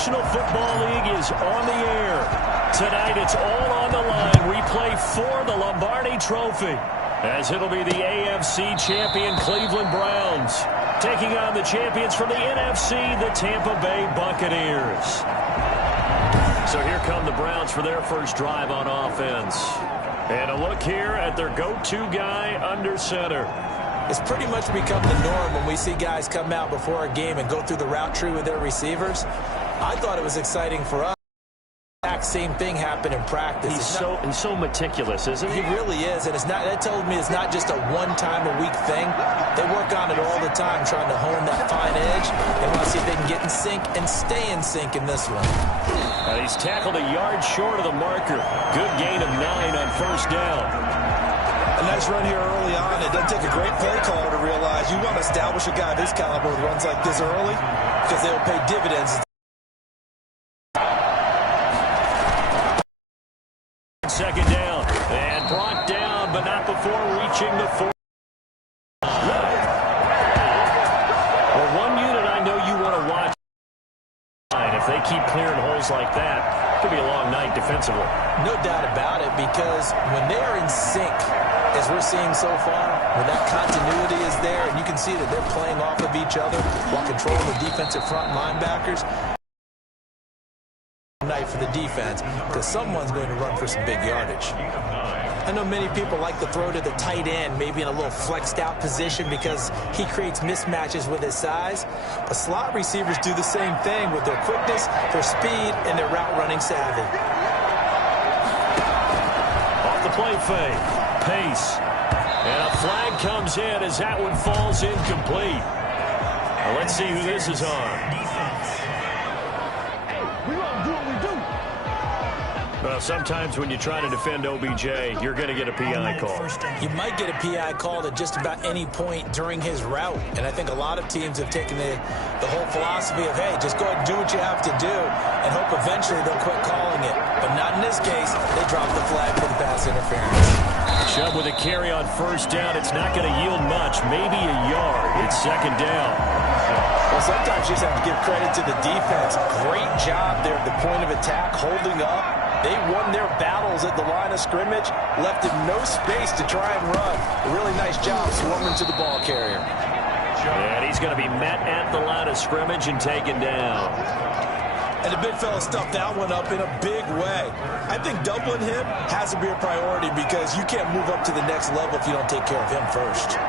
National Football League is on the air. Tonight, it's all on the line. We play for the Lombardi Trophy, as it'll be the AFC champion Cleveland Browns taking on the champions from the NFC, the Tampa Bay Buccaneers. So here come the Browns for their first drive on offense. And a look here at their go-to guy under center. It's pretty much become the norm when we see guys come out before a game and go through the route tree with their receivers. I thought it was exciting for us. Same thing happened in practice. He's so meticulous, isn't he? He really is, and that tells me it's not just a one-time-a-week thing. They work on it all the time, trying to hone that fine edge. They want to see if they can get in sync and stay in sync in this one. He's tackled a yard short of the marker. Good gain of 9 on first down. A nice run here early on. It doesn't take a great play caller to realize you want to establish a guy of his caliber with runs like this early, because they'll pay dividends. Second down, and brought down, but not before reaching the 4. Well, one unit I know you want to watch. If they keep clearing holes like that, it could be a long night defensively. No doubt about it, because when they're in sync, as we're seeing so far, when that continuity is there, and you can see that they're playing off of each other while controlling the defensive front linebackers. Night for the defense, because someone's going to run for some big yardage. I know many people like to throw to the tight end, maybe in a little flexed out position because he creates mismatches with his size. But slot receivers do the same thing with their quickness, their speed, and their route running savvy. Off the play fake, pace, and a flag comes in as that one falls incomplete. Now let's see who this is on. Well, sometimes when you try to defend OBJ, you're going to get a PI call. You might get a PI call at just about any point during his route. And I think a lot of teams have taken the whole philosophy of, hey, just go ahead and do what you have to do and hope eventually they'll quit calling it. But not in this case. They dropped the flag for the pass interference. Chubb with a carry on first down. It's not going to yield much, maybe a yard. It's second down. Well, sometimes you just have to give credit to the defense. Great job there at the point of attack, holding up. They won their battles at the line of scrimmage, left him no space to try and run. A really nice job swarming to the ball carrier. And he's going to be met at the line of scrimmage and taken down. And the big fella stuffed that one up in a big way. I think doubling him has to be a priority because you can't move up to the next level if you don't take care of him first.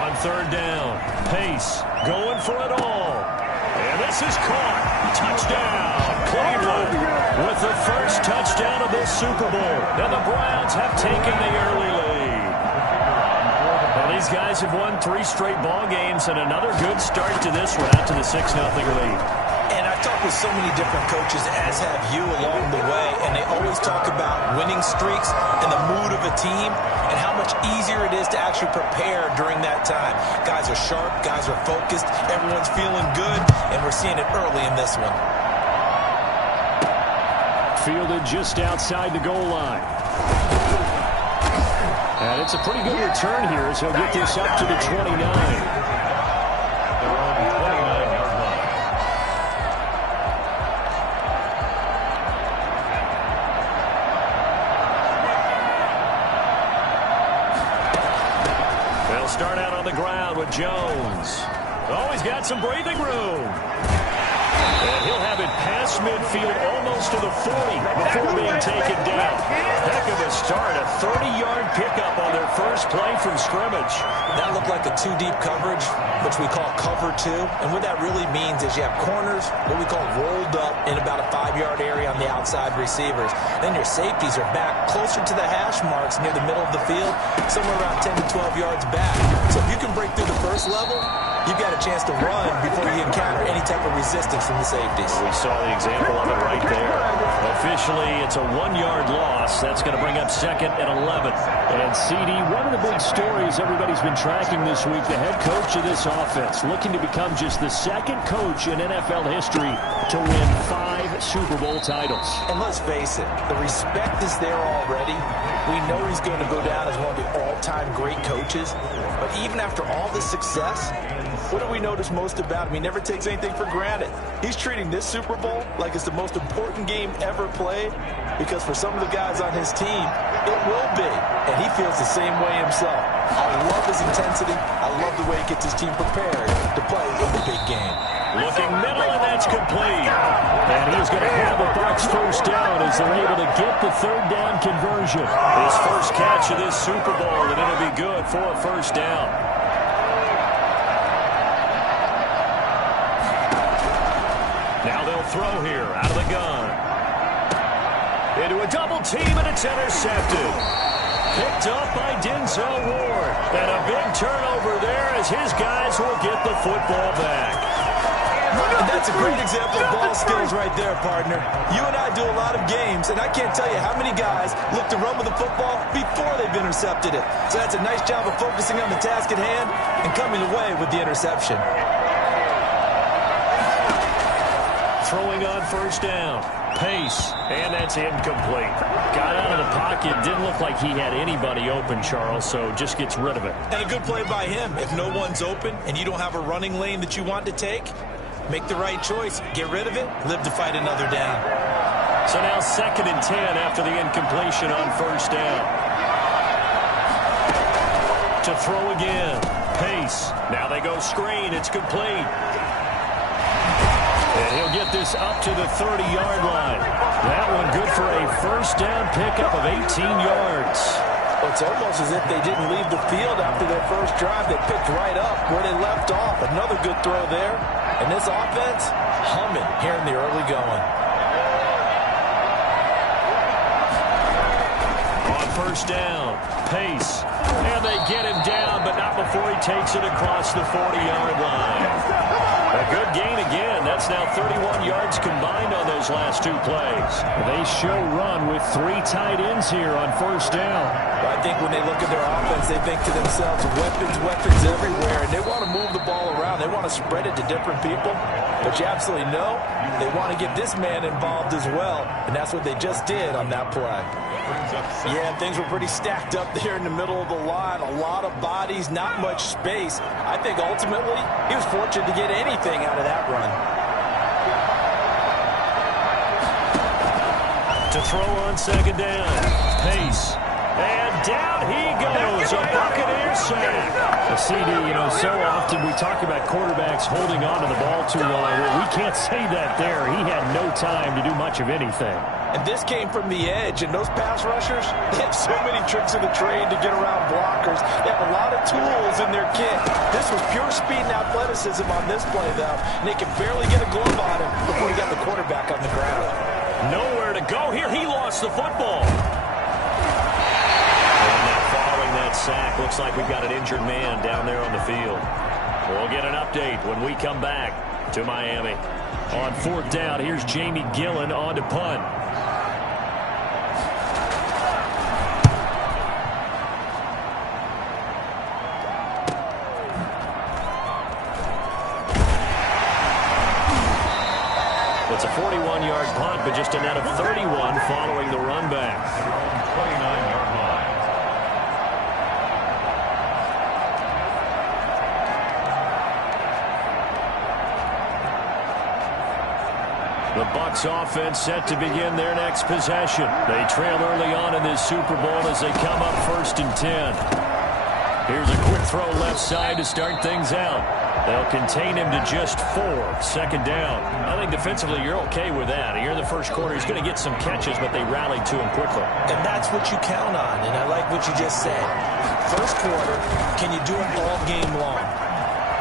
On third down, Pace going for it all. And this is caught. Touchdown, Cleveland, with the first touchdown of this Super Bowl. And the Browns have taken the early lead. Well, these guys have won 3 straight ball games, and another good start to this one out to the 6-0 lead. And I've talked with so many different coaches, as have you along the way, and they always talk about winning streaks and the mood of a team and how much easier it is to actually prepare during that time. Guys are sharp, guys are focused, everyone's feeling good, and we're seeing it early in this one. Fielded just outside the goal line. And it's a pretty good return here as he'll get this up to the 29. Start out on the ground with Jones. Oh, he's got some breathing room. And he'll have it past midfield almost to the 40 before being taken down. Heck of a start, a 30-yard pickup on their first play from scrimmage. That looked like a 2-deep coverage, which we call cover 2. And what that really means is you have corners, what we call rolled up in about a 5-yard area on the outside receivers. Then your safeties are back closer to the hash marks near the middle of the field, somewhere around 10 to 12 yards back. So if you can break through the first level, you've got a chance to run before you encounter any type of resistance from the safeties. We saw the example of it right there. Officially, it's a 1-yard loss. That's going to bring up second and 11. And CD, one of the big stories everybody's been tracking this week, the head coach of this offense, looking to become just the second coach in NFL history to win 5 Super Bowl titles. And let's face it, the respect is there already. We know he's going to go down as one of the all-time great coaches. But even after all this success, What do we notice most about him? He never takes anything for granted. He's treating this Super Bowl like it's the most important game ever played, because for some of the guys on his team, it will be. And he feels the same way himself. I love his intensity. I love the way he gets his team prepared to play in the big game. Looking middle, and that's complete. And he's going to have a Bucs first down as they're able to get the third down conversion. His first catch of this Super Bowl, and it'll be good for a first down. Now they'll throw here out of the gun. Into a double team, and it's intercepted. Picked up by Denzel Ward. And a big turnover there as his guys will get the football back. And that's a great example of ball skills right there, partner. You and I do a lot of games, and I can't tell you how many guys look to run with the football before they've intercepted it. So that's a nice job of focusing on the task at hand and coming away with the interception. Throwing on first down. Pace, and that's incomplete. Got out of the pocket, didn't look like he had anybody open, Charles, so just gets rid of it. And a good play by him. If no one's open and you don't have a running lane that you want to take, make the right choice. Get rid of it, live to fight another down. So now 2nd and 10 after the incompletion on first down. To throw again. Pace. Now they go screen. It's complete. And he'll get this up to the 30-yard line. That one good for a first down pickup of 18 yards. It's almost as if they didn't leave the field after their first drive. They picked right up where they left off. Another good throw there. And this offense, humming here in the early going. On first down, Pace. And they get him down, but not before he takes it across the 40-yard line. A good gain again. That's now 31 yards combined on those last two plays. They show run with 3 tight ends here on first down. I think when they look at their offense, they think to themselves, weapons everywhere, and they want to move the ball around. They want to spread it to different people. But you absolutely know they want to get this man involved as well, and that's what they just did on that play. Yeah, things were pretty stacked up there in the middle of the line. A lot of bodies, not much space. I think ultimately he was fortunate to get anything out of that run. To throw on 2nd down. Pace. And down he goes. A Buccaneer sack. A CD, so often we talk about quarterbacks holding on to the ball too long. Well, we can't say that there. He had no time to do much of anything. And this came from the edge, and those pass rushers, they have so many tricks of the trade to get around blockers. They have a lot of tools in their kit. This was pure speed and athleticism on this play, though, and they could barely get a glove on him before he got the quarterback on the ground. Nowhere to go here. He lost the football. And now following that sack, looks like we've got an injured man down there on the field. We'll get an update when we come back to Miami. On 4th down, here's Jamie Gillen on to punt. It's a 41-yard punt, but just a net of 31 following the run back. 29-yard line. The Bucs offense set to begin their next possession. They trail early on in this Super Bowl as they come up 1st and 10. Here's a quick throw left side to start things out. They'll contain him to just 4. 2nd down. I think defensively you're okay with that. Here in the first quarter, he's going to get some catches, but they rallied to him quickly. And that's what you count on, and I like what you just said. First quarter, can you do it all game long?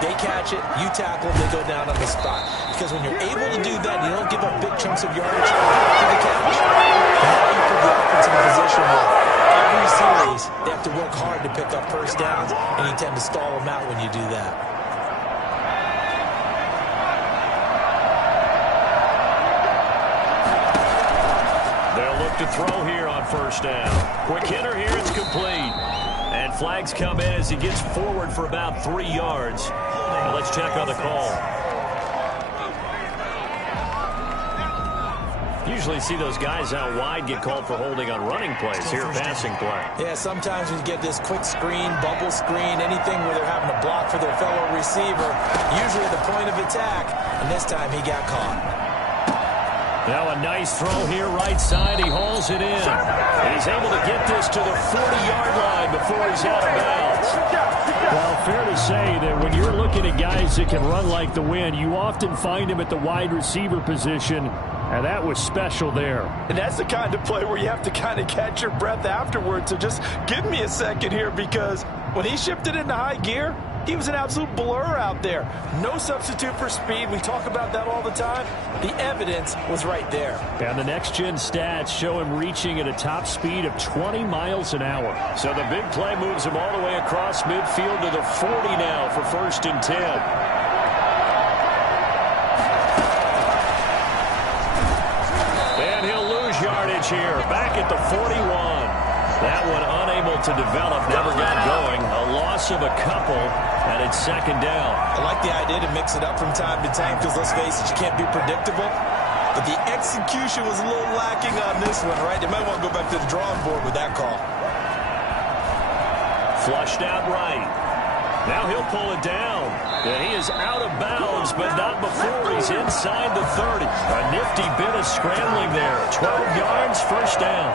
They catch it, you tackle them, they go down on the spot. Because when you're able to do that, you don't give up big chunks of yardage to the catch. Now you put the offense in a position where every series, they have to work hard to pick up first downs, and you tend to stall them out when you do that. To throw here on first down. Quick hitter here, it's complete. And flags come in as he gets forward for about 3 yards. Now let's check on the call. Usually see those guys out wide get called for holding on running plays. Here, passing play. Yeah, sometimes when you get this quick screen, bubble screen, anything where they're having to block for their fellow receiver, usually at the point of attack, and this time he got caught. Now a nice throw here, right side. He hauls it in. And he's able to get this to the 40-yard line before he's out of bounds. Well, fair to say that when you're looking at guys that can run like the wind, you often find him at the wide receiver position, and that was special there. And that's the kind of play where you have to kind of catch your breath afterwards. So just give me a second here, because when he shifted into high gear, he was an absolute blur out there. No substitute for speed. We talk about that all the time. The evidence was right there. And the next-gen stats show him reaching at a top speed of 20 miles an hour. So the big play moves him all the way across midfield to the 40 now for 1st and 10. And he'll lose yardage here. Back at the 41. That one unable to develop, never got going. A loss of a couple, and it's 2nd down. I like the idea to mix it up from time to time because, let's face it, you can't be predictable. But the execution was a little lacking on this one, right? They might want to go back to the drawing board with that call. Flushed out right. Now he'll pull it down. And he is out of bounds, but not before he's inside the 30. A nifty bit of scrambling there. 12 yards, 1st down.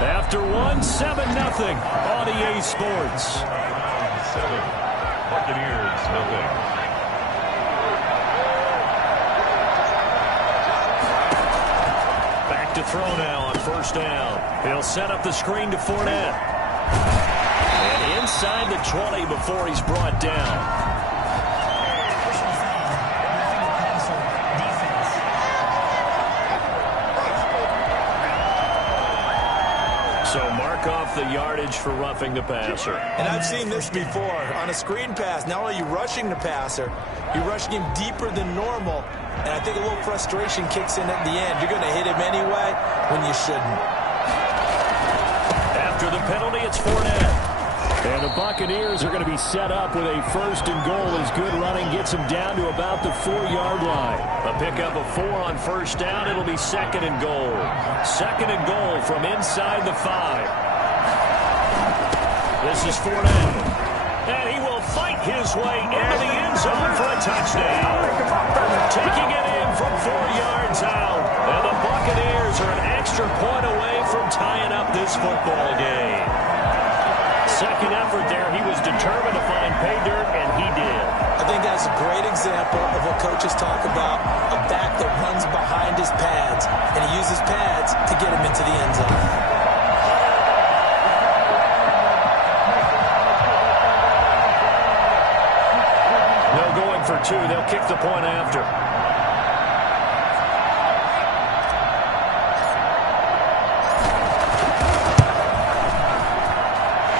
After one, 7-0 on EA Sports. 7, Buccaneers, nothing. Back to throw now on 1st down. He'll set up the screen to Fournette. And inside the 20 before he's brought down. So mark off the yardage for roughing the passer. And I've seen this before. On a screen pass, not only are you rushing the passer, you're rushing him deeper than normal. And I think a little frustration kicks in at the end. You're going to hit him anyway when you shouldn't. After the penalty, it's Fournette. And the Buccaneers are going to be set up with a 1st and goal as good running gets them down to about the 4-yard line. A pickup of 4 on 1st down. It'll be 2nd and goal. 2nd and goal from inside the 5. This is Fournette. And he will fight his way into the end zone for a touchdown. Taking it in from 4 yards out. And the Buccaneers are an extra point away from tying up this football game. Second effort there, he was determined to find pay dirt, and he did. I think that's a great example of what coaches talk about, a back that runs behind his pads, and he uses pads to get him into the end zone. No going for 2. They'll kick the point after.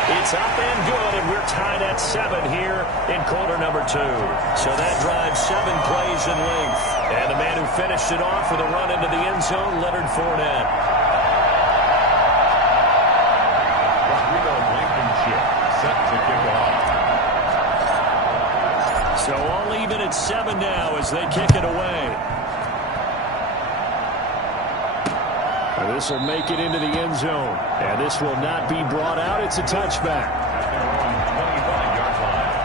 It's up and good, and we're tied at 7 here in quarter number 2. So that drives 7 plays in length. And the man who finished it off with a run into the end zone, Leonard Fournette. Rodrigo Blankenship set to kick off. So all even at 7 now as they kick it away. This will make it into the end zone. And this will not be brought out. It's a touchback.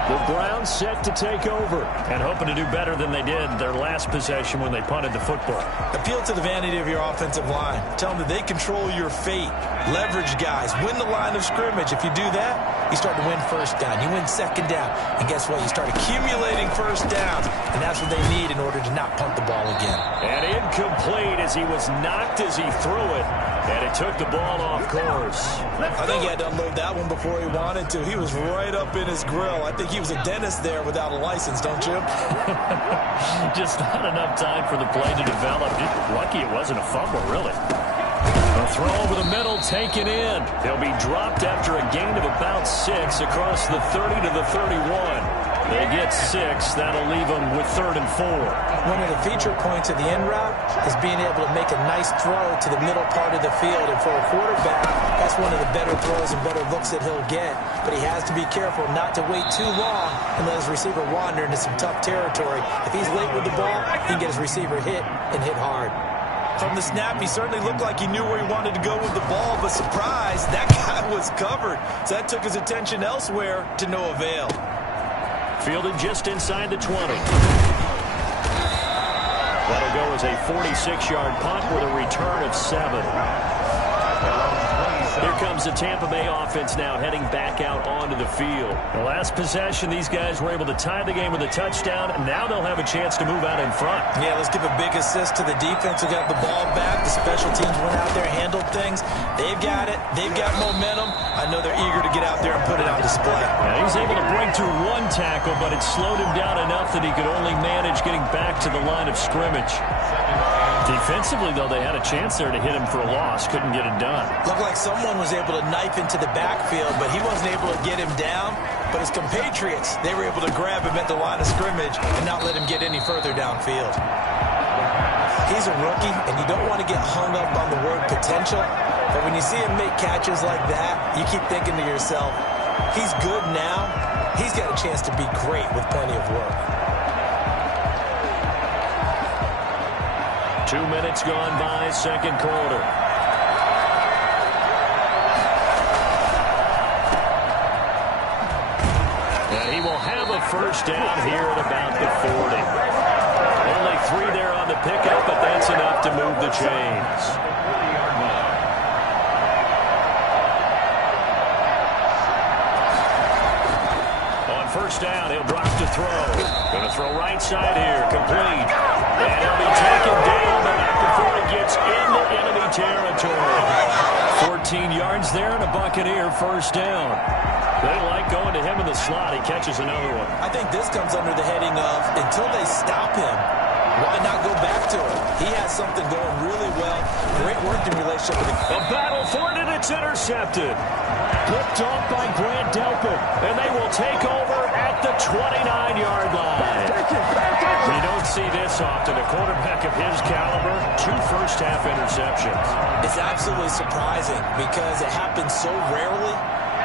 The Browns set to take over and hoping to do better than they did their last possession when they punted the football. Appeal to the vanity of your offensive line. Tell them that they control your fate. Leverage guys. Win the line of scrimmage. If you do that, you start to win 1st down. You win 2nd down. And guess what? You start accumulating 1st downs. And that's what they need in order to not punt the ball again. And incomplete as he was knocked as he threw it. And it took the ball off course. I think he had to unload that one before he wanted to. He was right up in his grill. I think he was a dentist there without a license, don't you? Just not enough time for the play to develop. Lucky it wasn't a fumble, really. A throw over the middle, taken in. They'll be dropped after a gain of about 6 across the 30 to the 31. They get 6. That'll leave them with 3rd and 4. One of the feature points of the end route is being able to make a nice throw to the middle part of the field. And for a quarterback, that's one of the better throws and better looks that he'll get. But he has to be careful not to wait too long and let his receiver wander into some tough territory. If he's late with the ball, he can get his receiver hit and hit hard. From the snap, he certainly looked like he knew where he wanted to go with the ball, but surprise, that guy was covered. So that took his attention elsewhere to no avail. Fielded just inside the 20. That'll go as a 46-yard punt with a return of 7. Here comes the Tampa Bay offense now heading back out onto the field. The last possession, these guys were able to tie the game with a touchdown, and now they'll have a chance to move out in front. Yeah, let's give a big assist to the defense who got the ball back. The special teams went out there, handled things. They've got it. They've got momentum. I know they're eager to get out there and put it on display. Yeah, he was able to break through one tackle, but it slowed him down enough that he could only manage getting back to the line of scrimmage. Defensively, though, they had a chance there to hit him for a loss. Couldn't get it done. Looked like someone was able to knife into the backfield, but he wasn't able to get him down. But his compatriots, they were able to grab him at the line of scrimmage and not let him get any further downfield. He's a rookie, and you don't want to get hung up on the word potential. But when you see him make catches like that, you keep thinking to yourself, he's good now. He's got a chance to be great with plenty of work. 2 minutes gone by, second quarter. And he will have a first down here at about the 40. Only 3 there on the pickup, but that's enough to move the chains. On first down, he'll drop to throw. Going to throw right side here, complete. And he'll be taken down, but not before he gets into enemy territory. 14 yards there and a Buccaneer first down. They like going to him in the slot. He catches another one. I think this comes under the heading of, until they stop him, why not go back to him? He has something going really well. Great working relationship with the battle for it, and it's intercepted. Picked off by Grant Delpit, and they will take over at the 29-yard line. You don't see this often. A quarterback of his caliber, 2 first-half interceptions. It's absolutely surprising because it happens so rarely.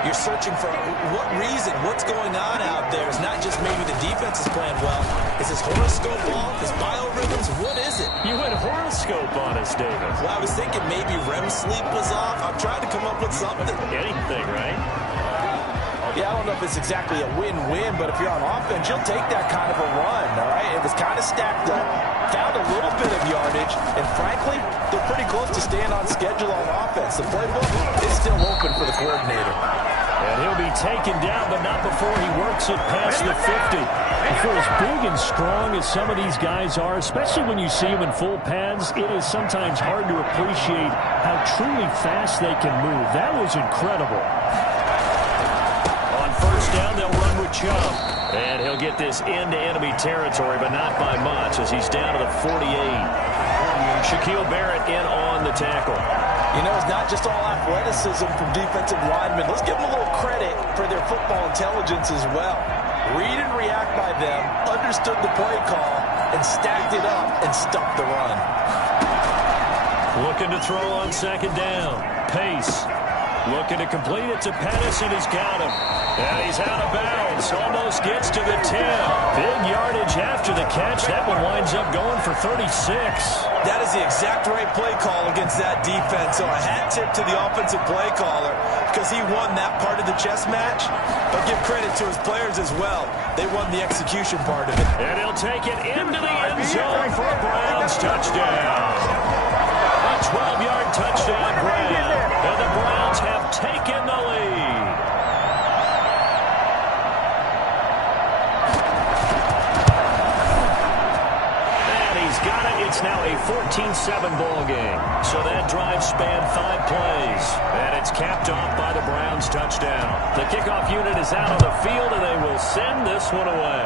You're searching for what reason, what's going on out there. It's not just maybe the defense is playing well. Is his horoscope off? His biorhythms? What is it? You went horoscope on us, David. Well, I was thinking maybe REM sleep was off. I'm trying to come up with something. Anything, right? Yeah, I don't know if it's exactly a win-win, but if you're on offense, you'll take that kind of a run, all right? It was kind of stacked up, found a little bit of yardage, and frankly, they're pretty close to staying on schedule on offense. The playbook is still open for the coordinator. And he'll be taken down, but not before he works it past the 50. And for as big and strong as some of these guys are, especially when you see them in full pads, it is sometimes hard to appreciate how truly fast they can move. That was incredible. On first down, they'll run with Chubb. And he'll get this into enemy territory, but not by much as he's down to the 48. Shaquille Barrett in on the tackle. You know, it's not just all athleticism from defensive linemen. Let's give them a little credit for their football intelligence as well. Read and react by them, understood the play call, and stacked it up and stuffed the run. Looking to throw on second down. Pace. Looking to complete it to Pettis, and he's got him. And he's out of bounds. Almost gets to the 10. Big yardage after the catch. That one winds up going for 36. That is the exact right play call against that defense. So a hat tip to the offensive play caller because he won that part of the chess match. But give credit to his players as well. They won the execution part of it. And he'll take it into the end zone for a Browns touchdown. A 12-yard touchdown grab. And the Browns have taken the lead. Got it. It's now a 14-7 ball game. So that drive spanned 5 plays. And it's capped off by the Browns touchdown. The kickoff unit is out on the field, and they will send this one away.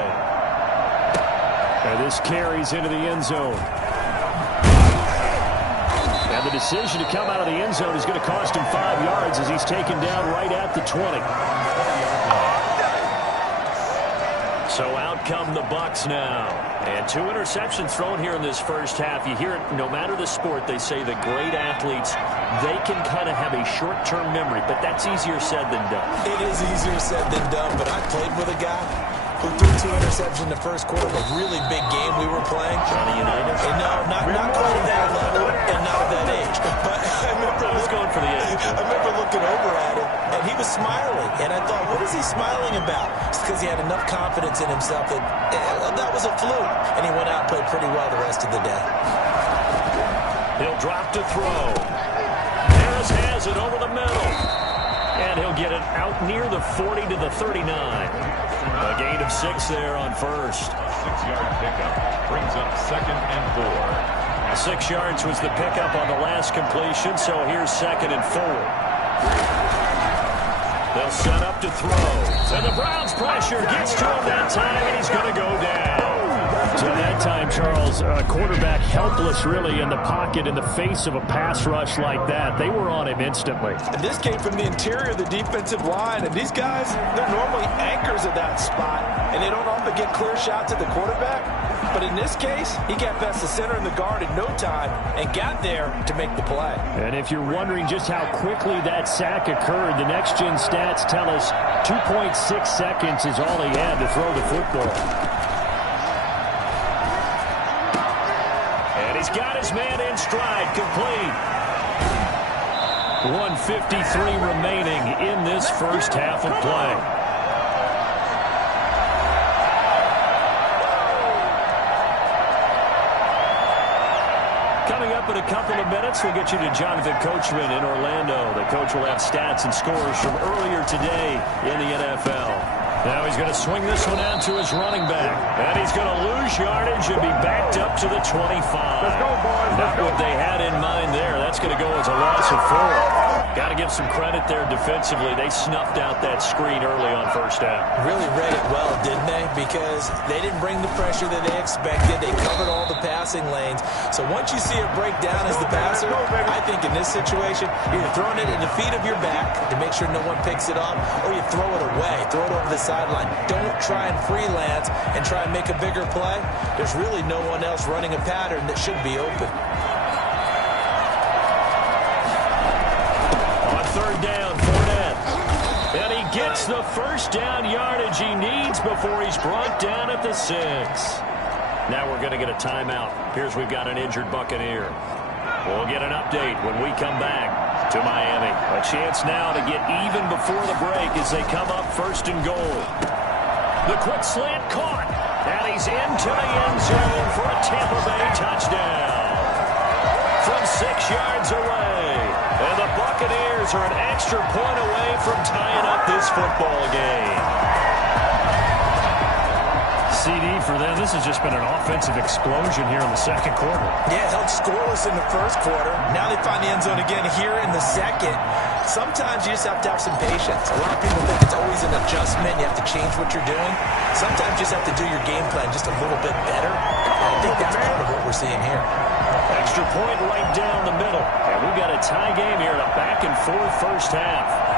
And this carries into the end zone. And the decision to come out of the end zone is going to cost him 5 yards as he's taken down right at the 20. So out come the Bucs now. And 2 interceptions thrown here in this first half. You hear it, no matter the sport, they say the great athletes, they can kind of have a short-term memory, but that's easier said than done. It is easier said than done, but I played with a guy who threw 2 interceptions in the first quarter of a really big game we were playing. Johnny Unitas? No, not quite at that level and not at that age. But I was going for the age. I remember looking over at him, and he was smiling. And I thought, what is he smiling about? It's because he had enough confidence in himself that that was a fluke. And he went out and played pretty well the rest of the day. He'll drop to throw. Harris has it over the middle. And he'll get it out near the 40 to the 39. A gain of 6 there on first. 6-yard pickup brings up 2nd and 4. 6 yards was the pickup on the last completion, so here's 2nd and 4. They'll set up to throw. And the Browns pressure gets to him that time, and he's going to go down. So that time, Charles, quarterback helpless really in the pocket in the face of a pass rush like that. They were on him instantly. And this came from the interior of the defensive line. And these guys, they're normally anchors at that spot. And they don't often get clear shots at the quarterback. But in this case, he got past the center and the guard in no time and got there to make the play. And if you're wondering just how quickly that sack occurred, the next-gen stats tell us 2.6 seconds is all he had to throw the football. He's got his man in stride, complete. 1:53 remaining in this first half of play. Coming up in a couple of minutes, we'll get you to Jonathan Coachman in Orlando. The coach will have stats and scores from earlier today in the NFL. Now he's going to swing this one out to his running back. And he's going to lose yardage and be backed up to the 25. Let's go, boys. Not what they had in mind there. That's going to go as a loss of 4. Got to give some credit there defensively. They snuffed out that screen early on first down. Really read it well, didn't they? Because they didn't bring the pressure that they expected. They covered all the passing lanes. So once you see it break down as the passer, I think in this situation, you're either throwing it at the feet of your back to make sure no one picks it up, or you throw it away, throw it over the sideline. Don't try and freelance and try and make a bigger play. There's really no one else running a pattern that should be open. On third down, Fournette. And he gets the first down yardage he needs before he's brought down at the 6. Now we're going to get a timeout. Appears we've got an injured Buccaneer. We'll get an update when we come back to Miami. A chance now to get even before the break as they come up 1st and goal. The quick slant caught. And he's into the end zone for a Tampa Bay touchdown. From 6 yards away. And the Buccaneers are an extra point away from tying up this football game. CD for them, this has just been an offensive explosion here in the second quarter. Yeah, held scoreless in the first quarter. Now they find the end zone again here in the second. Sometimes you just have to have some patience. A lot of people think it's always an adjustment. You have to change what you're doing. Sometimes you just have to do your game plan just a little bit better. I think that's part of what we're seeing here. Extra point right down the middle. And we've got a tie game here in a back-and-forth first half.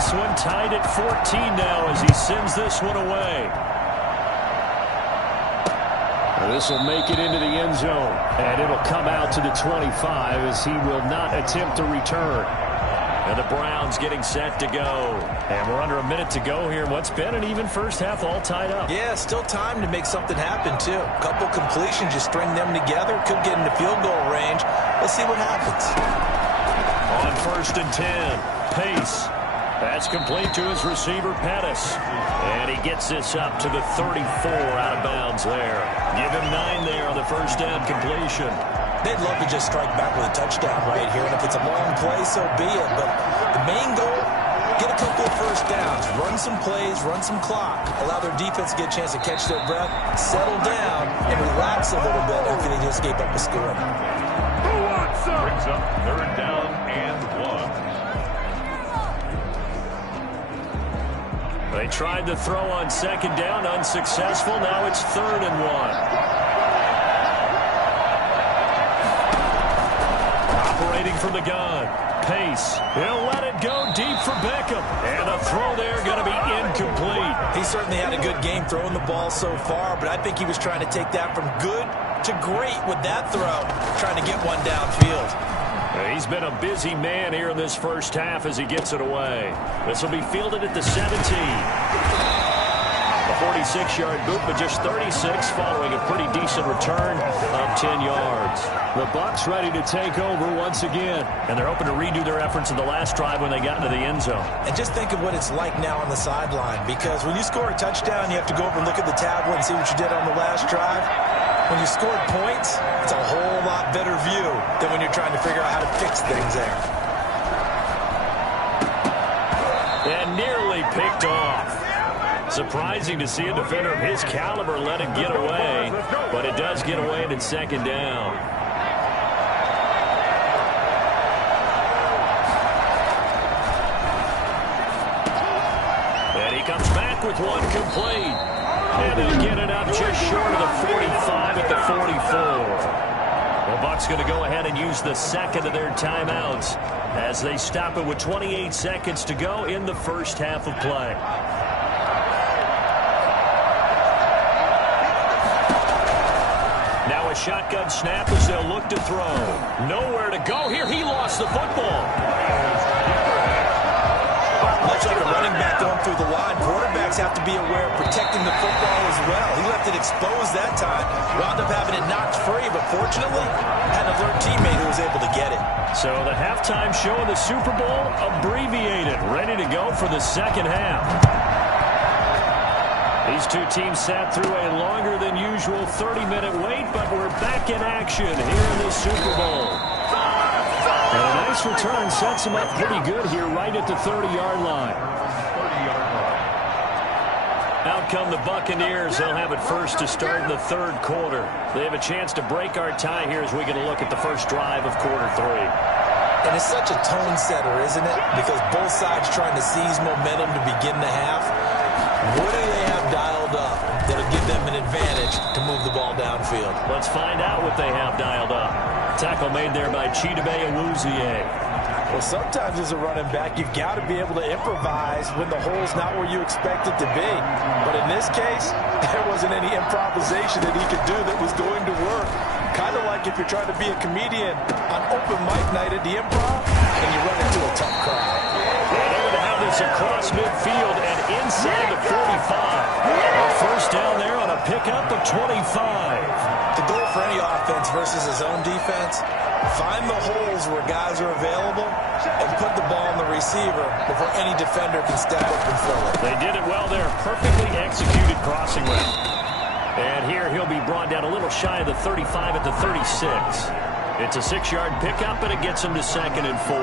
This one tied at 14 now as he sends this one away. This will make it into the end zone, and it'll come out to the 25 as he will not attempt to return. And the Browns getting set to go. And we're under a minute to go here. What's been an even first half all tied up. Yeah, still time to make something happen, too. A couple completions, you string them together, could get into field goal range. Let's see what happens. first and 10. Pace. That's complete to his receiver, Pettis. And he gets this up to the 34 out of bounds there. Give him 9 there on the first down completion. They'd love to just strike back with a touchdown right here, and if it's a long play, so be it. But the main goal, get a couple of first downs, run some plays, run some clock, allow their defense to get a chance to catch their breath, settle down, and relax a little bit after they just gave up a score. Brings up third down and 1. They tried to throw on second down, unsuccessful. Now it's 3rd and 1. Operating from the gun. Pace. He'll let it go deep for Beckham. And a throw there going to be incomplete. He certainly had a good game throwing the ball so far, but I think he was trying to take that from good to great with that throw, trying to get one downfield. He's been a busy man here in this first half as he gets it away. This will be fielded at the 17. A 46-yard boot, but just 36 following a pretty decent return of 10 yards. The Bucs ready to take over once again. And they're hoping to redo their efforts in the last drive when they got into the end zone. And just think of what it's like now on the sideline, because when you score a touchdown, you have to go over and look at the tablet and see what you did on the last drive. When you scored points, it's a whole lot better view than when you're trying to figure out how to fix things there. And nearly picked off. Surprising to see a defender of his caliber let it get away, but it does get away and it's second down. And he comes back with one complete. And they'll get it up just short of the 45 at the 44. The Bucs going to go ahead and use the second of their timeouts as they stop it with 28 seconds to go in the first half of play. Now a shotgun snap as they'll look to throw. Nowhere to go here. He lost the football. Much like a running back going through the line, quarterbacks have to be aware of protecting the football as well. He left it exposed that time. Wound up having it knocked free, but fortunately, had an alert teammate who was able to get it. So the halftime show of the Super Bowl abbreviated, ready to go for the second half. These two teams sat through a longer than usual 30-minute wait, but we're back in action here in the Super Bowl. And a nice return sets them up pretty good here right at the 30-yard line. Out come the Buccaneers. They'll have it first to start in the third quarter. They have a chance to break our tie here as we get a look at the first drive of quarter 3. And it's such a tone setter, isn't it? Because both sides trying to seize momentum to begin the half. What do they have dialed up that'll give them an advantage to move the ball downfield? Let's find out what they have dialed up. Tackle made there by Chidobe Awuzie. Well, sometimes as a running back, you've got to be able to improvise when the hole's not where you expect it to be. But in this case, there wasn't any improvisation that he could do that was going to work. Kind of like if you're trying to be a comedian on open mic night at the Improv and you run into a tough crowd. And they're going to have this across midfield and inside the 45. A first down there on a pickup of 25. The goal for any offense versus his own defense, find the holes where guys are available and put the ball on the receiver before any defender can step up and fill it. They did it well there. Perfectly executed crossing route. And here he'll be brought down a little shy of the 35 at the 36. It's a 6-yard pickup, and it gets him to 2nd and 4.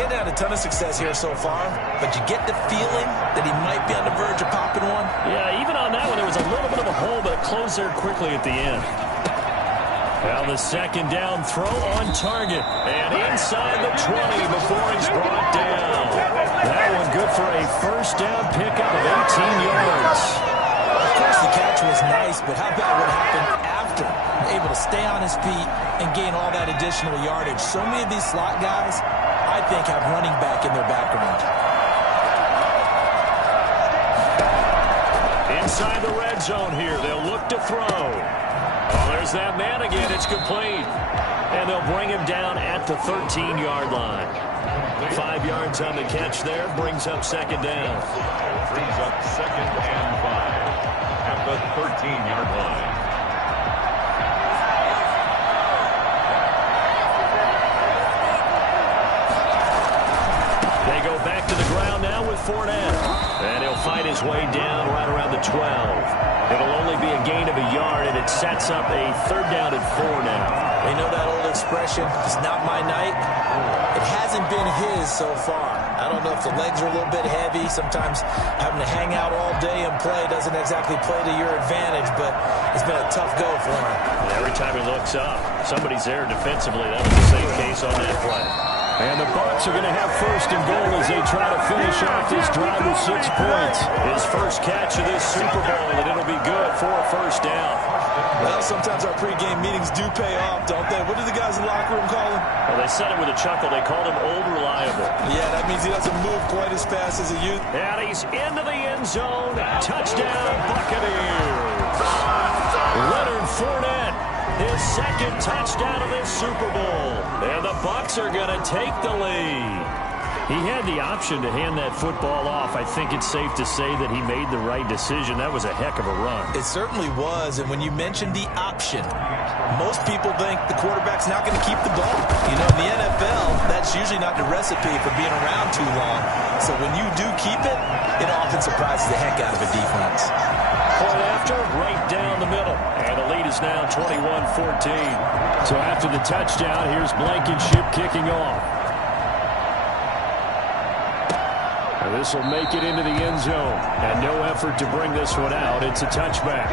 Getting had a ton of success here so far, but you get the feeling that he might be on the verge of popping one. Yeah, even on that one, there was a little bit of a hole, but it closed there quickly at the end. Now the second down throw on target. And inside the 20 before he's brought down. That one good for a first down pickup of 18 yards. Of course, the catch was nice, but how about what happened after? Able to stay on his feet and gain all that additional yardage. So many of these slot guys, I think, have running back in their background. Inside the red zone here. They'll look to throw. Oh, there's that man again. It's complete. And they'll bring him down at the 13-yard line. 5 yards on the catch there. Brings up second down. Brings up 2nd and 5 at the 13-yard line. Fournette. And he'll fight his way down right around the 12. It'll only be a gain of a yard, and it sets up a 3rd down and 4 now. You know that old expression, it's not my night? It hasn't been his so far. I don't know if the legs are a little bit heavy. Sometimes having to hang out all day and play doesn't exactly play to your advantage, but it's been a tough go for him. And every time he looks up, somebody's there defensively. That was the same case on that play. And the Bucs are going to have 1st and goal as they try to finish off this drive with 6 points. His first catch of this Super Bowl, and it'll be good for a 1st down. Well, sometimes our pregame meetings do pay off, don't they? What do the guys in the locker room call him? Well, they said it with a chuckle. They called him Old Reliable. Yeah, that means he doesn't move quite as fast as he used. And he's into the end zone. Touchdown, Buccaneers. Leonard Fournette, his 2nd touchdown of this Super Bowl. And the Bucs are going to take the lead. He had the option to hand that football off. I think it's safe to say that he made the right decision. That was a heck of a run. It certainly was, and when you mentioned the option, most people think the quarterback's not going to keep the ball. You know, in the NFL, that's usually not the recipe for being around too long. So when you do keep it, it often surprises the heck out of a defense. Point after, right down the middle. And the lead is now 21-14. So after the touchdown, here's Blankenship kicking off. And this will make it into the end zone. And no effort to bring this one out. It's a touchback.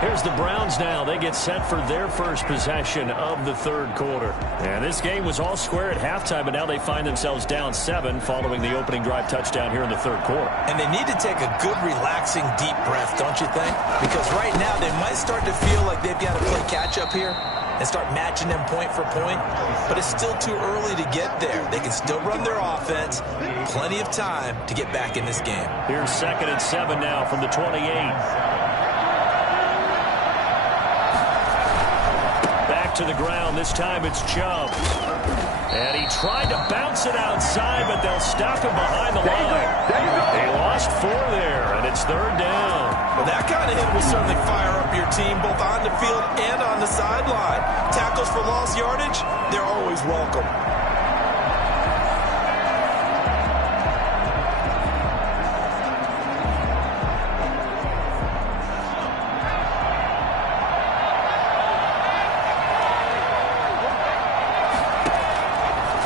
Here's the Browns now. They get set for their first possession of the 3rd quarter. And this game was all square at halftime, but now they find themselves down 7 following the opening drive touchdown here in the 3rd quarter. And they need to take a good, relaxing, deep breath, don't you think? Because right now they might start to feel like they've got to play catch-up here and start matching them point for point. But it's still too early to get there. They can still run their offense. Plenty of time to get back in this game. Here's 2nd and 7 now from the 28. To the ground. This time it's Chubb. And he tried to bounce it outside, but they'll stop him behind the line. He lost 4 there, and it's 3rd down. Well, that kind of hit will certainly fire up your team, both on the field and on the sideline. Tackles for lost yardage, they're always welcome.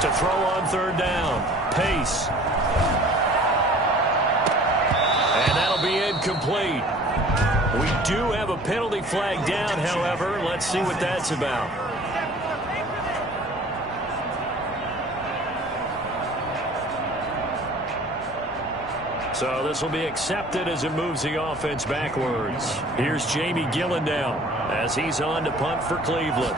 To throw on 3rd down. Pace. And that'll be incomplete. We do have a penalty flag down, however. Let's see what that's about. So this will be accepted as it moves the offense backwards. Here's Jamie Gillen now as he's on to punt for Cleveland.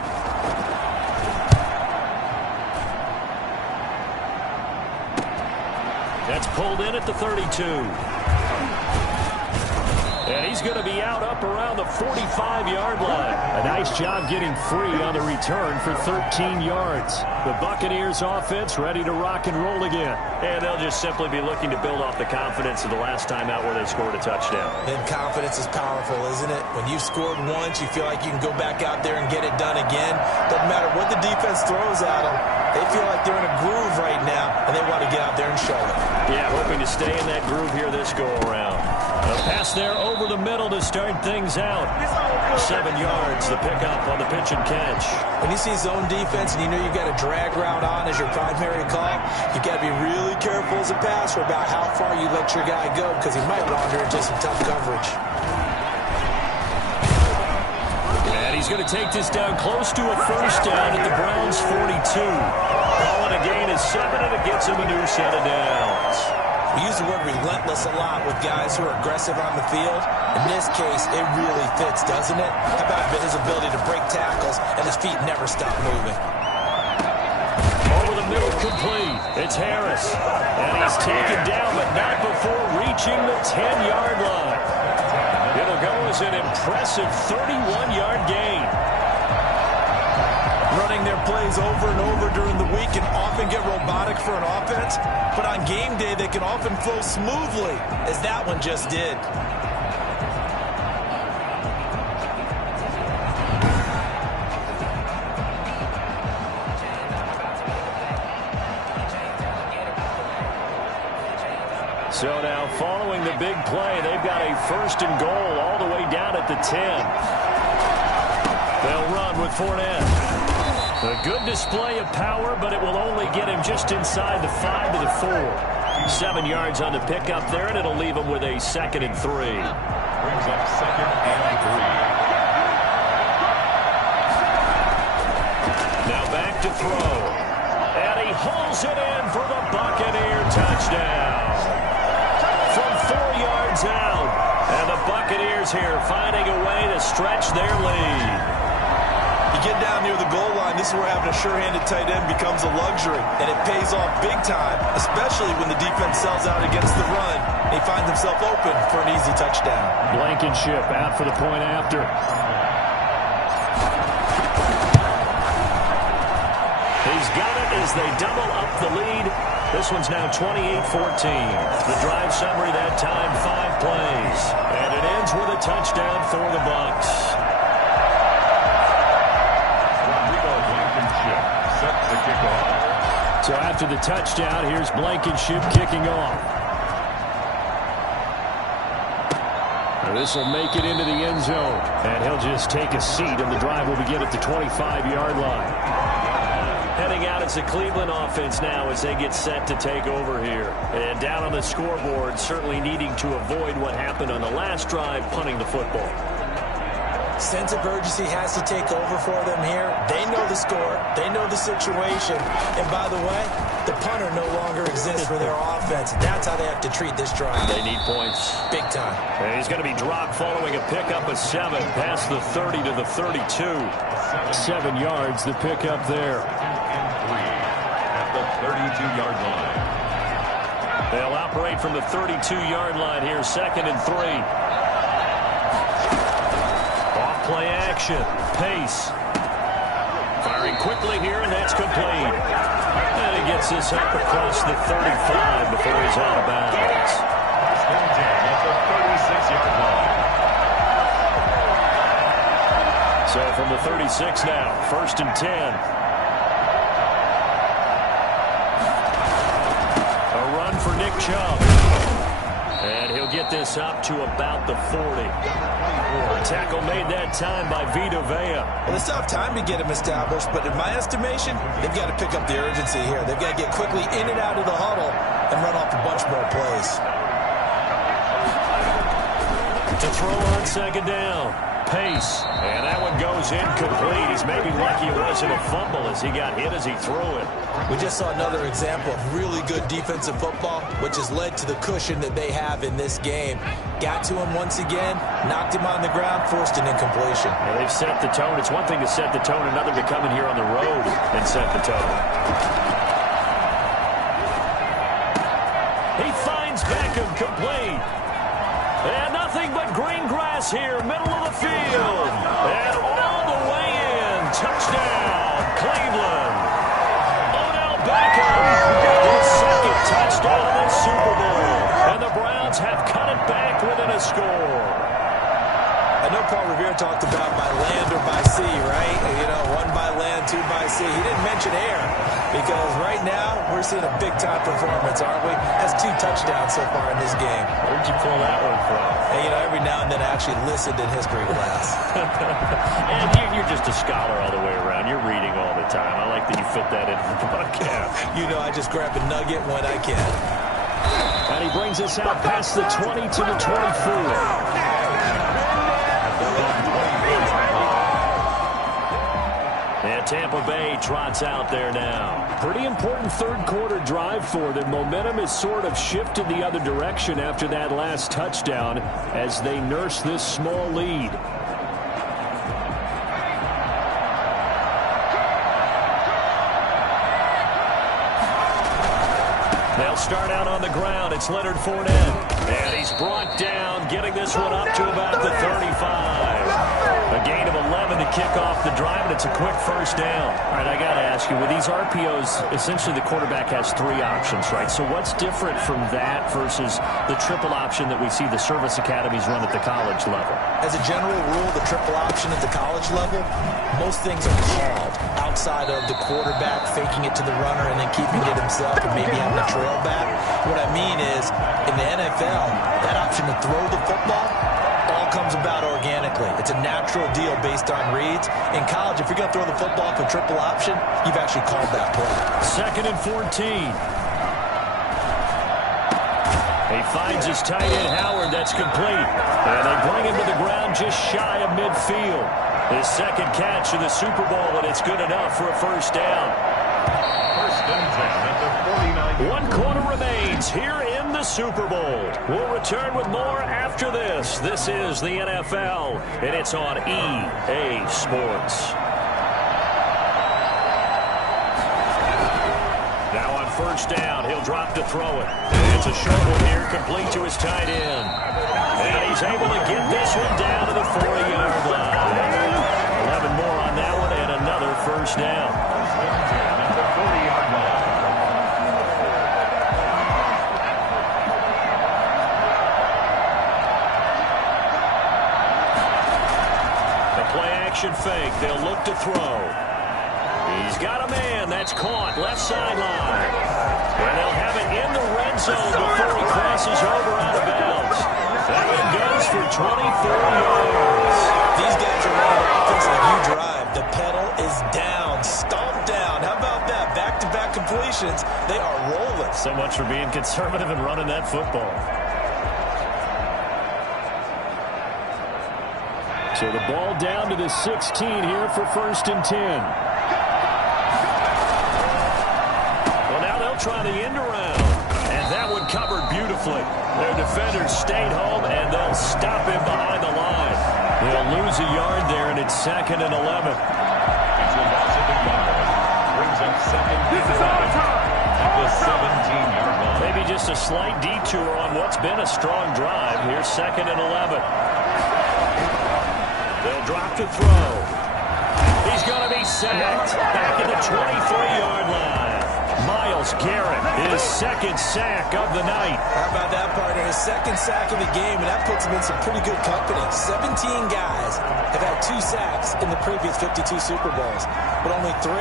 That's pulled in at the 32. And he's going to be out up around the 45-yard line. A nice job getting free on the return for 13 yards. The Buccaneers offense ready to rock and roll again. And they'll just simply be looking to build off the confidence of the last time out where they scored a touchdown. And confidence is powerful, isn't it? When you've scored once, you feel like you can go back out there and get it done again. Doesn't matter what the defense throws at them. They feel like they're in a groove right now, and they want to get out there and show it. Yeah, hoping to stay in that groove here this go-around. A pass there over the middle to start things out. 7 yards, the pickup on the pitch and catch. When you see zone defense and you know you've got a drag route on as your primary call, you've got to be really careful as a passer about how far you let your guy go because he might wander into some tough coverage. And he's going to take this down close to a 1st down at the Browns' 42. Calling a gain of 7, and it gets him a new set of downs. We use the word relentless a lot with guys who are aggressive on the field. In this case, it really fits, doesn't it? How about his ability to break tackles and his feet never stop moving? Over the middle, complete. It's Harris. And he's taken down, but not before reaching the 10-yard line. It'll go as an impressive 31-yard gain. Running their plays over and over during the week can often get robotic for an offense, but on game day they can often flow smoothly, as that one just did. So now following the big play, they've got a 1st and goal all the way down at the 10. They'll run with Fournette. A good display of power, but it will only get him just inside the 5 to the 4. 7 yards on the pickup there, and it'll leave him with a 2nd and 3. Brings up 2nd and 3. Now back to throw. And he hauls it in for the Buccaneer touchdown. From 4 yards out. And the Buccaneers here finding a way to stretch their lead. You get down near the goal line, this is where having a sure-handed tight end becomes a luxury. And it pays off big time, especially when the defense sells out against the run. And he finds himself open for an easy touchdown. Blankenship out for the point after. He's got it as they double up the lead. This one's now 28-14. The drive summary that time, 5 plays. And it ends with a touchdown for the Bucs. Rodrigo Blankenship set to kick off. So after the touchdown, here's Blankenship kicking off. This will make it into the end zone. And he'll just take a seat, and the drive will begin at the 25-yard line. Heading out as the Cleveland offense now as they get set to take over here. And down on the scoreboard, certainly needing to avoid what happened on the last drive, punting the football. Sense of urgency has to take over for them here. They know the score. They know the situation. And by the way, the punter no longer exists for their offense. That's how they have to treat this drive. They need points. Big time. And he's going to be dropped following a pickup of 7 past the 30 to the 32. 7 yards, the pickup there. At the 32-yard line. They'll operate from the 32-yard line here, 2nd and 3. Off-play action. Pace. Firing quickly here, and that's complete. And he gets this up across the 35 before he's out of bounds. Still dead at the 36-yard line. So from the 36 now, 1st and 10. For Nick Chubb. And he'll get this up to about the 40. Tackle made that time by Vita Vea. Well, it's tough time to get him established, but in my estimation, they've got to pick up the urgency here. They've got to get quickly in and out of the huddle and run off a bunch more plays. To throw on 2nd down. Pace. And that one goes incomplete. He's maybe lucky it wasn't a fumble as he got hit as he threw it. We just saw another example of really good defensive football, which has led to the cushion that they have in this game. Got to him once again, knocked him on the ground, forced an incompletion. Well, they've set the tone. It's one thing to set the tone, another to come in here on the road and set the tone. He finds Beckham complete. And nothing but green grass here, middle of the field. And all the way in. Touchdown, Cleveland. Odell Beckham, his 2nd touchdown in the Super Bowl. And the Browns have cut it back within a score. I know Paul Revere talked about by land or by sea, right? You know, 1 by land, 2 by sea. He didn't mention air because right now we're seeing a big-time performance, aren't we? Has 2 touchdowns so far in this game. Where'd you pull that one from? And, you know, every now and then I actually listened in history class. And you're just a scholar all the way around. You're reading all the time. I like that you fit that into the broadcast. You know, I just grab a nugget when I can. And he brings us out past the 20 to the 24. And Tampa Bay trots out there now. Pretty important 3rd quarter drive for them. Momentum has sort of shifted the other direction after that last touchdown as they nurse this small lead. They'll start out on the ground. It's Leonard Fournette. And he's brought down, getting this one up to about the 35. A gain of 11 to kick off the drive, and it's a quick 1st down. All right, I got to ask you, with these RPOs, essentially the quarterback has 3 options, right? So what's different from that versus the triple option that we see the service academies run at the college level? As a general rule, the triple option at the college level, most things are called outside of the quarterback, faking it to the runner, and then keeping it himself and maybe having a trail back. What I mean is, in the NFL, that option to throw the football all comes about organically. It's a natural deal based on reads. In college, if you're going to throw the football for triple option, you've actually called that play. 2nd and 14. He finds his tight end, Howard. That's complete. And they bring him to the ground just shy of midfield. His second catch of the Super Bowl, and it's good enough for a first down. First and 10 at the 49. 1 quarter remains here in the Super Bowl. We'll return with more after this. This is the NFL, and it's on EA Sports. Now on first down, he'll drop to throw it. It's a short one here, complete to his tight end. And he's able to get this one down to the 40-yard line. 11 more on that one, and another first down. First and 10 at the 40-yard line. The play-action fake. They'll look to throw. He's got a man. That's caught. Left sideline. And they'll have it in the red zone before he crosses over out of bounds. That one goes for 24 yards. These guys are running the offense like you drive. The pedal is down. Stomp down. How about that? Back-to-back completions. They are rolling. So much for being conservative and running that football. So the ball down to the 16 here for 1st and 10. Well, now they'll try the end around. And that one covered beautifully. Their defenders stayed home, and they'll stop him behind the line. They'll lose a yard there, and it's 2nd and 11. It's a loss of a yard. Brings up 2nd and 11 at the 17-yard line. Maybe just a slight detour on what's been a strong drive. Here's 2nd and 11. They'll drop to throw. He's going to be sacked back at the 23-yard line. Myles Garrett, his second sack of the night. How about that, partner? His second sack of the game, and that puts him in some pretty good company. 17 guys have had 2 sacks in the previous 52 Super Bowls, but only 3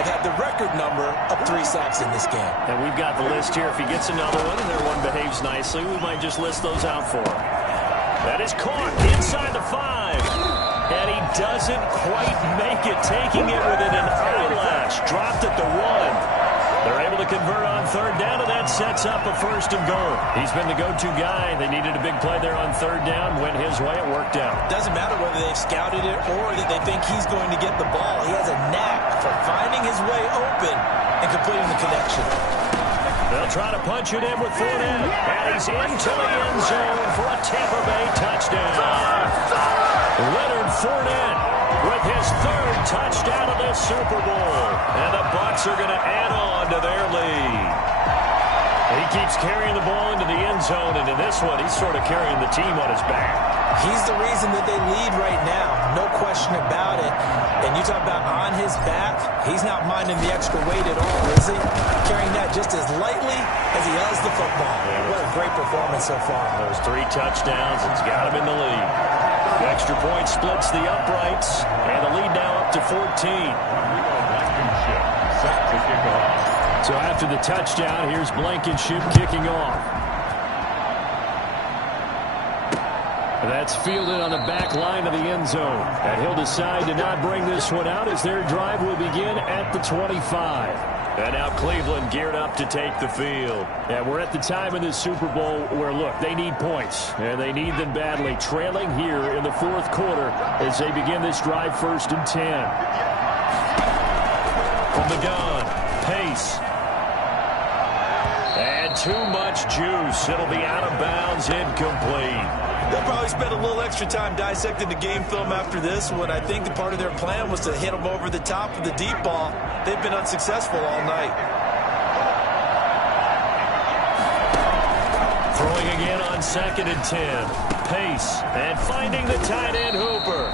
have had the record number of 3 sacks in this game. And we've got the list here. If he gets another one and their one behaves nicely, we might just list those out for him. That is caught inside the 5. And he doesn't quite make it, taking it within an eyelash. Dropped at the 1. They're able to convert on 3rd down, and that sets up a 1st and goal. He's been the go-to guy. They needed a big play there on 3rd down. Went his way. It worked out. Doesn't matter whether they've scouted it or that they think he's going to get the ball. He has a knack for finding his way open and completing the connection. They'll try to punch it in with Fournette. And he's into the end zone for a Tampa Bay touchdown. Leonard Fournette with his 3rd touchdown of the Super Bowl. And the Bucs are going to add on to their lead. He keeps carrying the ball into the end zone, and in this one, he's sort of carrying the team on his back. He's the reason that they lead right now, no question about it. And you talk about on his back, he's not minding the extra weight at all, is he? Carrying that just as lightly as he does the football. What a great performance so far. Those 3 touchdowns, it's got him in the lead. The extra point splits the uprights, and the lead now up to 14. Blankenship set to kick off. So after the touchdown, here's Blankenship kicking off. That's fielded on the back line of the end zone. And he'll decide to not bring this one out as their drive will begin at the 25. And now Cleveland geared up to take the field. And we're at the time in this Super Bowl where, look, they need points. And they need them badly. Trailing here in the 4th quarter as they begin this drive 1st and 10. From the gun, Pace. And too much juice. It'll be out of bounds, incomplete. They'll probably spend a little extra time dissecting the game film after this one. I think the part of their plan was to hit them over the top of the deep ball. They've been unsuccessful all night. Throwing again on 2nd and 10. Pace, and finding the tight end Hooper.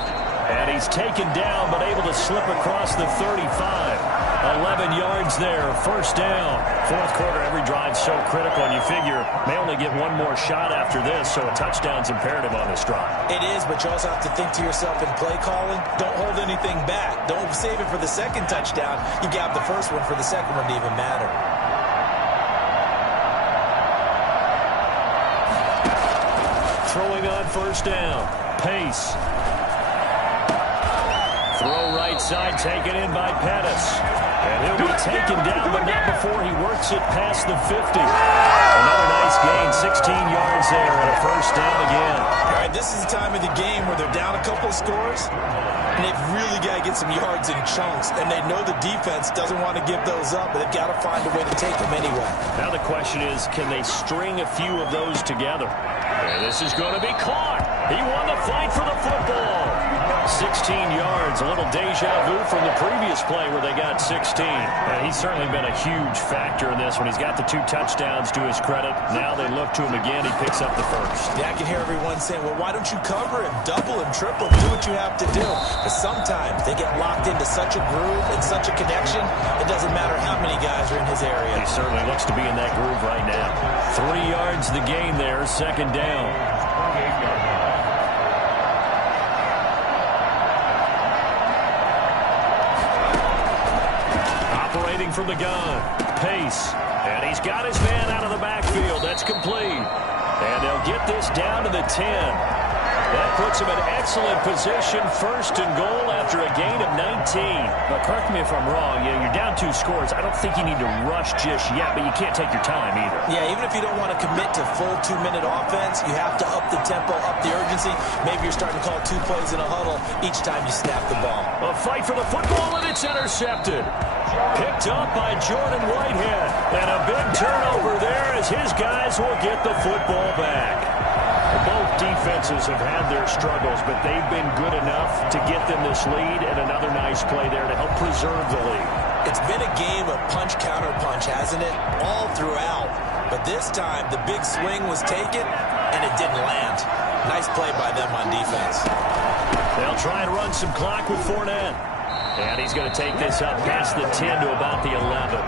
And he's taken down, but able to slip across the 35. 11 yards there, first down. Fourth quarter, every drive so critical, and you figure may only get one more shot after this, so a touchdown's imperative on this drive. It is, but you also have to think to yourself in play calling, don't hold anything back. Don't save it for the second touchdown. You got the first one for the second one to even matter. Throwing on first down. Pace. Throw right side, taken in by Pettis. And he'll be taken down, but not before he works it past the 50. Another nice gain, 16 yards there, and a first down again. All right, this is the time of the game where they're down a couple of scores, and they've really got to get some yards in chunks, and they know the defense doesn't want to give those up, but they've got to find a way to take them anyway. Now the question is, can they string a few of those together? And this is going to be caught. He won the fight for the football. 16 yards, a little deja vu from the previous play where they got 16. And he's certainly been a huge factor in this when he's got the 2 touchdowns to his credit. Now they look to him again. He picks up the first. Yeah, I can hear everyone saying, well, why don't you cover him, double him, triple him, do what you have to do. But sometimes they get locked into such a groove and such a connection, it doesn't matter how many guys are in his area. He certainly looks to be in that groove right now. 3 yards the gain there, second down. Operating from the gun. Pace. And he's got his man out of the backfield. That's complete. And they'll get this down to the 10. That puts him in excellent position, first and goal after a gain of 19. Now, correct me if I'm wrong. You're down 2 scores. I don't think you need to rush just yet, but you can't take your time either. Yeah, even if you don't want to commit to full 2-minute offense, you have to up the tempo, up the urgency. Maybe you're starting to call 2 plays in a huddle each time you snap the ball. A fight for the football, and it's intercepted. Picked up by Jordan Whitehead. And a big turnover there as his guys will get the football back. Both defenses have had their struggles, but they've been good enough to get them this lead, and another nice play there to help preserve the lead. It's been a game of punch-counter-punch, hasn't it? All throughout. But this time, the big swing was taken, and it didn't land. Nice play by them on defense. They'll try and run some clock with Fournette. And he's going to take this up past the 10 to about the 11.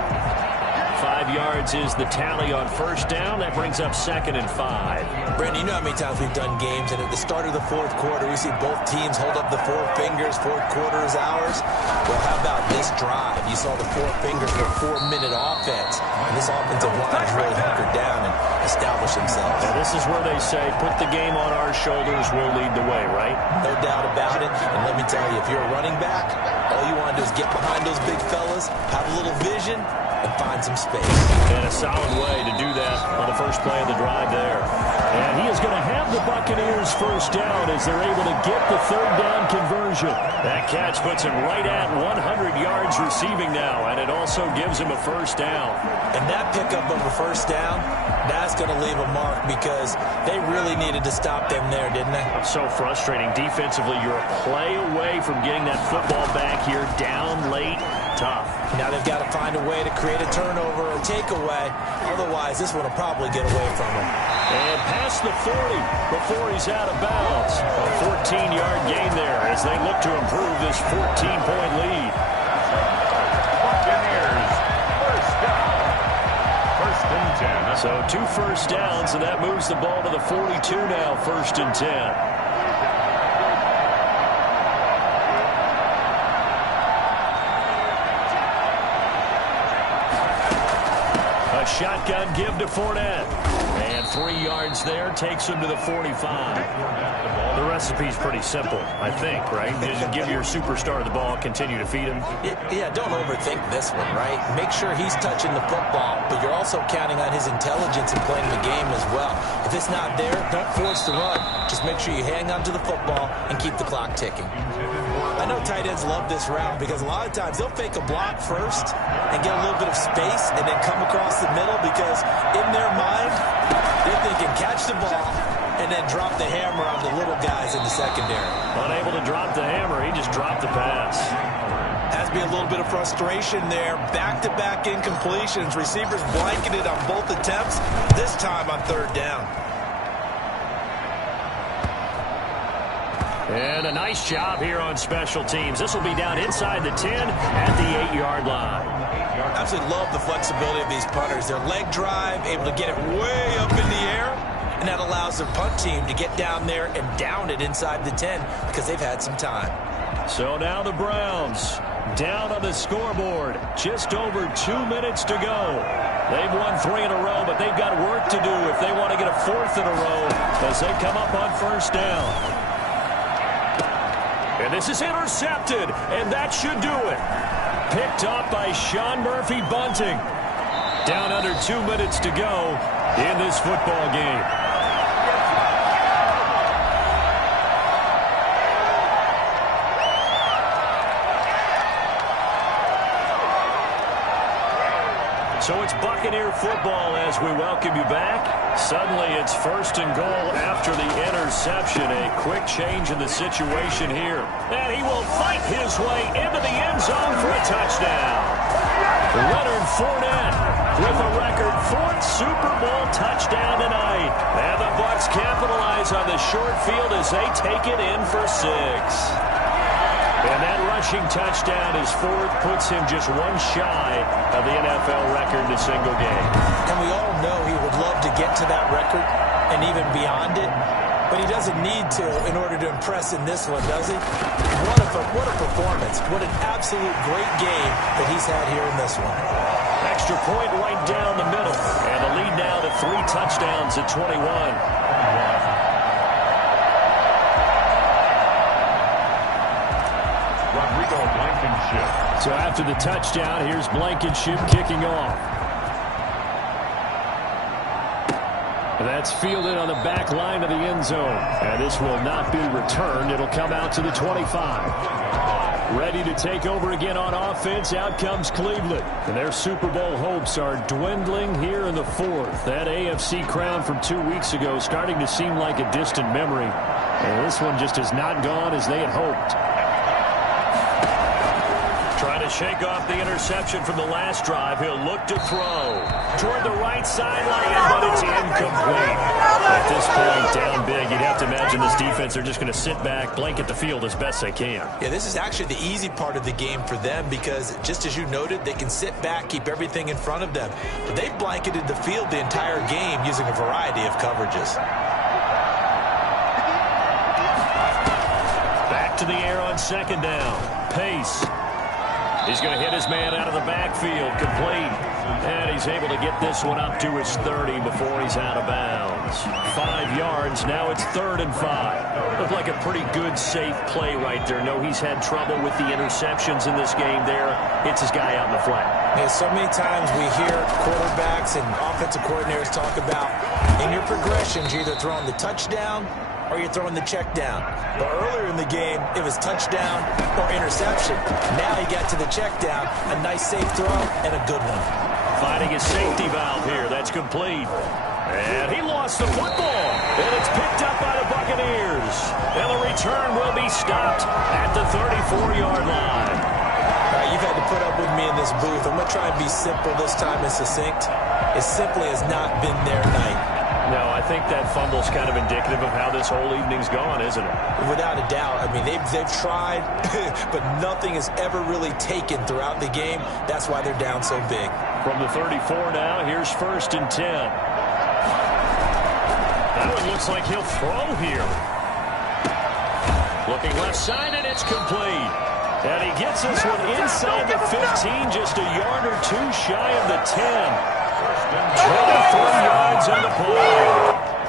5 yards is the tally on first down. That brings up second and 5. Brandon, you know how many times we've done games, and at the start of the fourth quarter, we see both teams hold up the 4 fingers, fourth quarter is ours. Well, how about this drive? You saw the 4 fingers for a 4-minute offense, and this offensive line has really hunkered down and established themselves. Now, this is where they say, put the game on our shoulders, we'll lead the way, right? No doubt about it, and let me tell you, if you're a running back, all you want to do is get behind those big fellas, have a little vision, and find some space. And a solid way to do that on the first play of the drive there. And he is going to have the Buccaneers first down as they're able to get the third down conversion. That catch puts him right at 100 yards receiving now, and it also gives him a first down. And that pickup of a first down, that's going to leave a mark because they really needed to stop them there, didn't they? So frustrating. Defensively, you're a play away from getting that football back here down late. Tough. Now they've got to find a way to create a turnover or takeaway. Otherwise, this one will probably get away from him. And past the 40 before he's out of bounds. A 14-yard gain there as they look to improve this 14-point lead. Buccaneers, first down. First and 10. So 2 first downs, and that moves the ball to the 42 now, first and 10. Shotgun give to Fournette. And 3 yards there takes him to the 45. The recipe's pretty simple, I think, right? Just give your superstar the ball, continue to feed him. Yeah, don't overthink this one, right? Make sure he's touching the football, but you're also counting on his intelligence in playing the game as well. If it's not there, don't force the run. Just make sure you hang on to the football and keep the clock ticking. I know tight ends love this route because a lot of times they'll fake a block first and get a little bit of space and then come across the middle because in their mind, they're thinking catch the ball and then drop the hammer on the little guys in the secondary. Unable to drop the hammer, he just dropped the pass. Has to be a little bit of frustration there. Back-to-back incompletions. Receivers blanketed on both attempts, this time on third down. And a nice job here on special teams. This will be down inside the 10 at the 8-yard line. I absolutely love the flexibility of these punters. Their leg drive, able to get it way up in the air, and that allows their punt team to get down there and down it inside the 10 because they've had some time. So now the Browns down on the scoreboard. Just over 2 minutes to go. They've won 3 in a row, but they've got work to do if they want to get a 4th in a row as they come up on first down. And this is intercepted, and that should do it. Picked up by Sean Murphy-Bunting. Down under 2 minutes to go in this football game. So it's Buccaneer football as we welcome you back. Suddenly it's 1st and goal after the interception. A quick change in the situation here. And he will fight his way into the end zone for a touchdown. Leonard Fournette with a record 4th Super Bowl touchdown tonight. And the Bucs capitalize on the short field as they take it in for 6. And that rushing touchdown, his 4th, puts him just one shy of the NFL record in a single game. And we all know he would love to get to that record and even beyond it, but he doesn't need to in order to impress in this one, does he? What a performance. What an absolute great game that he's had here in this one. Extra point right down the middle. And the lead now to 3 touchdowns at 21. So after the touchdown, here's Blankenship kicking off. That's fielded on the back line of the end zone. And this will not be returned. It'll come out to the 25. Ready to take over again on offense. Out comes Cleveland. And their Super Bowl hopes are dwindling here in the 4th. That AFC crown from 2 weeks ago starting to seem like a distant memory. And this one just has not gone as they had hoped. Trying to shake off the interception from the last drive. He'll look to throw toward the right sideline, but it's incomplete. At this point, down big, you'd have to imagine this defense, they're just going to sit back, blanket the field as best they can. Yeah, this is actually the easy part of the game for them because, just as you noted, they can sit back, keep everything in front of them. But they've blanketed the field the entire game using a variety of coverages. Back to the air on 2nd down. Pace. He's going to hit his man out of the backfield, complete. And he's able to get this one up to his 30 before he's out of bounds. 5 yards, now it's 3rd and 5. Looked like a pretty good, safe play right there. No, he's had trouble with the interceptions in this game there. Hits his guy out in the flat. Yeah, so many times we hear quarterbacks and offensive coordinators talk about, in your progressions, you're either throwing the touchdown or you're throwing the check down. But earlier in the game, it was touchdown or interception. Now he got to the check down, a nice safe throw, and a good one. Finding his safety valve here. That's complete. And he lost the football. And it's picked up by the Buccaneers. And the return will be stopped at the 34-yard line. All right, you've had to put up with me in this booth. I'm going to try and be simple this time and succinct. It simply has not been their night. No, I think that fumble's kind of indicative of how this whole evening's gone, isn't it? Without a doubt. I mean, they've tried, but nothing has ever really taken throughout the game. That's why they're down so big. From the 34 now, here's 1st and 10. That one looks like he'll throw here. Looking left side, and it's complete. And he gets this one inside the 15, just a yard or 2 shy of the 10. 23 yards on the play.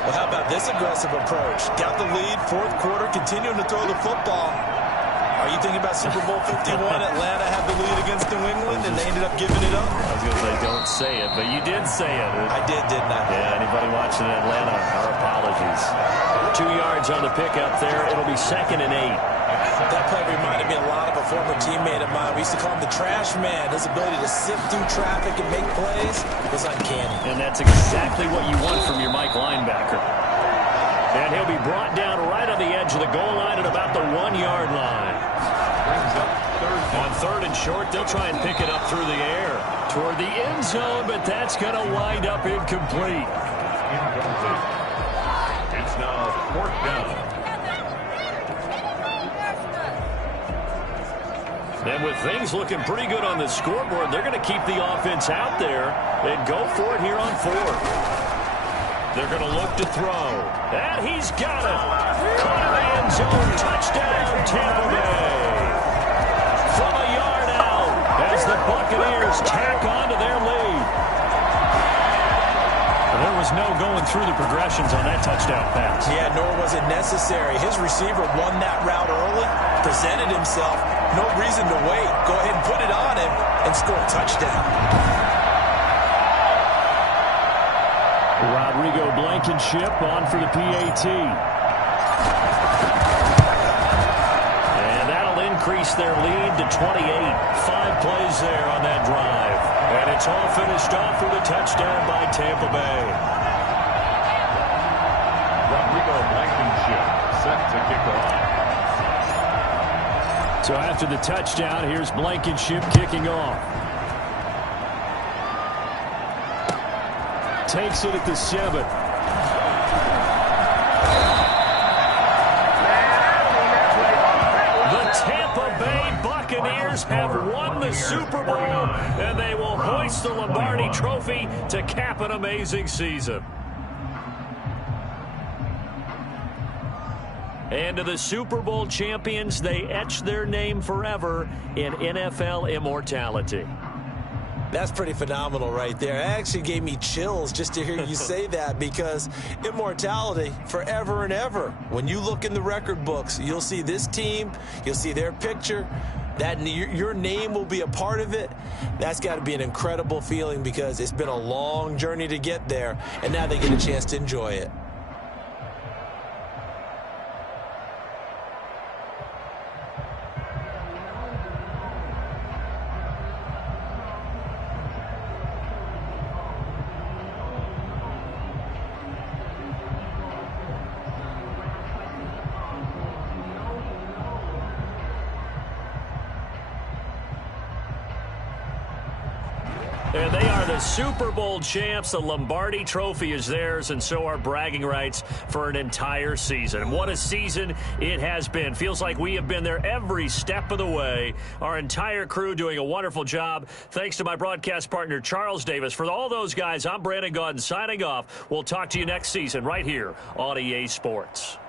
Well, how about this aggressive approach? Got the lead, 4th quarter, continuing to throw the football. Are you thinking about Super Bowl 51? Atlanta had the lead against New England, and they ended up giving it up? I was going to say, don't say it, but you did say it. I did, didn't I? Yeah, anybody watching Atlanta, our apologies. 2 yards on the pickup there. It'll be 2nd and 8. That play reminded me a lot of a former teammate of mine. We used to call him the trash man. His ability to sift through traffic and make plays was uncanny. And that's exactly what you want from your Mike linebacker. And he'll be brought down right on the edge of the goal line at about the 1-yard line. On 3rd and short, they'll try and pick it up through the air toward the end zone, but that's going to wind up incomplete. It's now 4th down. And with things looking pretty good on the scoreboard, they're going to keep the offense out there and go for it here on fourth. They're going to look to throw. And he's got it. Caught in the end zone. Touchdown, Tampa Bay. From a yard out as the Buccaneers tack on to their lead. There was no going through the progressions on that touchdown pass. Yeah, nor was it necessary. His receiver won that route early, presented himself. No reason to wait. Go ahead and put it on him and score a touchdown. Rodrigo Blankenship on for the PAT. And that'll increase their lead to 28. 5 plays there on that drive. And it's all finished off with a touchdown by Tampa Bay. Rodrigo Blankenship set to kick off. So after the touchdown, here's Blankenship kicking off. Takes it at the 7. The Tampa Bay Buccaneers have won the Super Bowl, and they will hoist the Lombardi Trophy to cap an amazing season. And to the Super Bowl champions, they etch their name forever in NFL immortality. That's pretty phenomenal right there. It actually gave me chills just to hear you say that, because immortality forever and ever. When you look in the record books, you'll see this team, you'll see their picture, that your name will be a part of it. That's got to be an incredible feeling, because it's been a long journey to get there, and now they get a chance to enjoy it. And they are the Super Bowl champs. The Lombardi Trophy is theirs, and so are bragging rights for an entire season. And what a season it has been. Feels like we have been there every step of the way. Our entire crew doing a wonderful job. Thanks to my broadcast partner, Charles Davis. For all those guys, I'm Brandon Gaudin signing off. We'll talk to you next season right here on EA Sports.